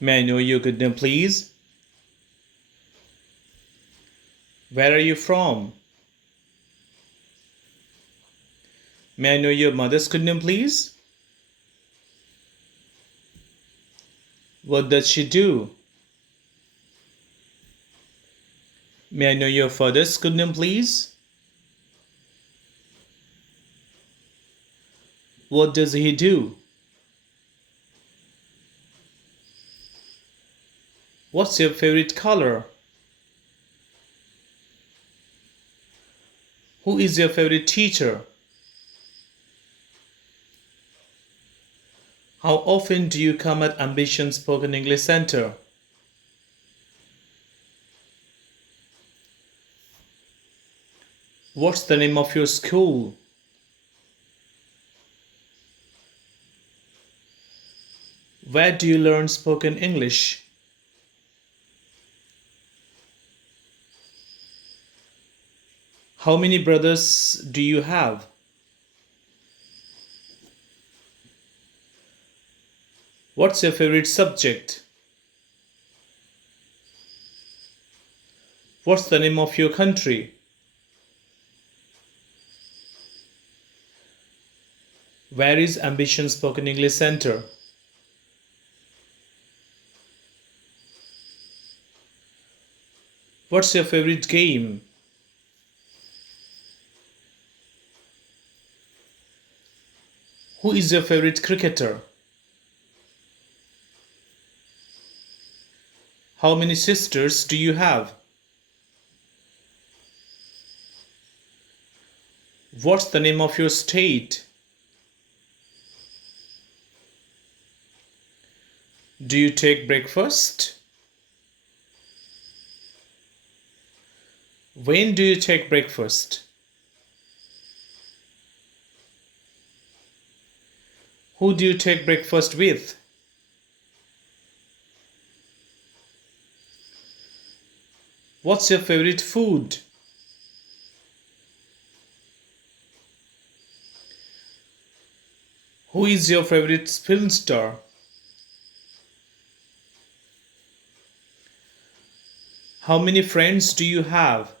May I know your good name, please? Where are you from? May I know your mother's good name, please? What does she do? May I know your father's good name, please? What does he do? What's your favorite color? Who is your favorite teacher? How often do you come at Ambition Spoken English Center? What's the name of your school? Where do you learn spoken English? How many brothers do you have? What's your favorite subject? What's the name of your country? Where is Ambition Spoken English Center? What's your favorite game? Who is your favorite cricketer? How many sisters do you have? What's the name of your state? Do you take breakfast? When do you take breakfast? Who do you take breakfast with? What's your favorite food? Who is your favorite film star? How many friends do you have?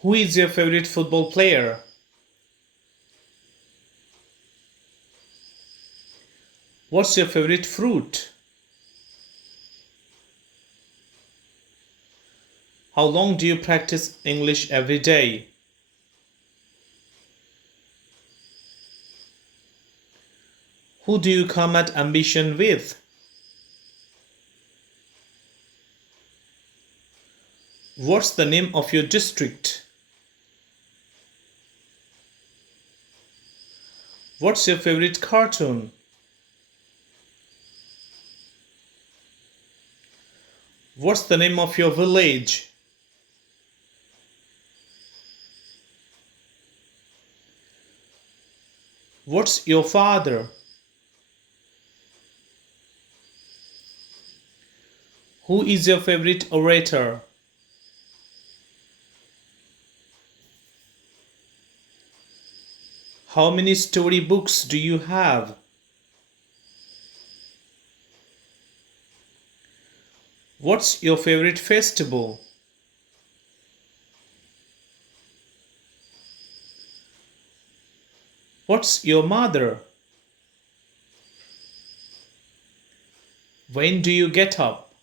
Who is your favorite football player? What's your favorite fruit? How long do you practice English every day? Who do you come at Ambition with? What's the name of your district? What's your favorite cartoon? What's the name of your village? What's your father? Who is your favorite orator? How many storybooks do you have? What's your favorite festival? What's your mother? When do you get up?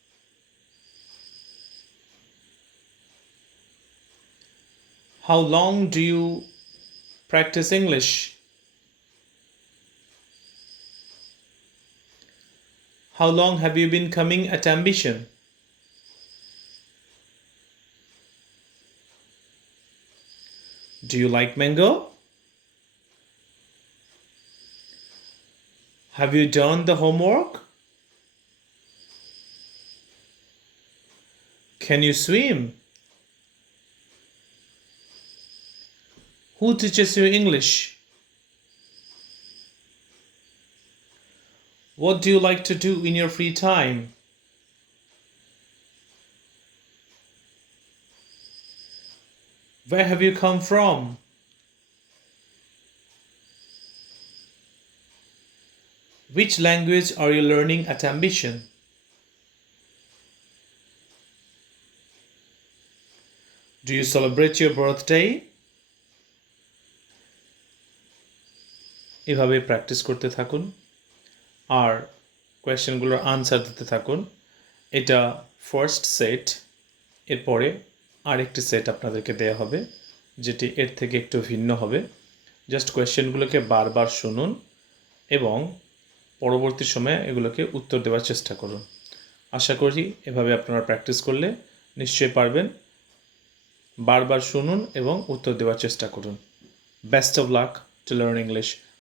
How long do you practice English? How long have you been coming at Ambition? Do you like mango? Have you done the homework? Can you swim? Who teaches you English? What do you like to do in your free time? Where have you come from? Which language are you learning at Ambition? Do you celebrate your birthday? এভাবে practice করতে থাকুন আর কোয়েশ্চেনগুলোর answer দিতে থাকুন। এটা first set. এরপরে আরেকটি set আপনাদেরকে দেয়া হবে যেটি এর থেকে একটু ভিন্ন হবে। জাস্ট কোয়েশ্চেনগুলোকে বারবার শুনুন এবং পরবর্তী সময়ে এগুলোকে উত্তর দেওয়ার চেষ্টা করুন। আশা করি এভাবে আপনারা প্র্যাকটিস করলে নিশ্চয়ই পারবেন। বারবার শুনুন এবং উত্তর দেওয়ার চেষ্টা করুন। Best of luck to learn English.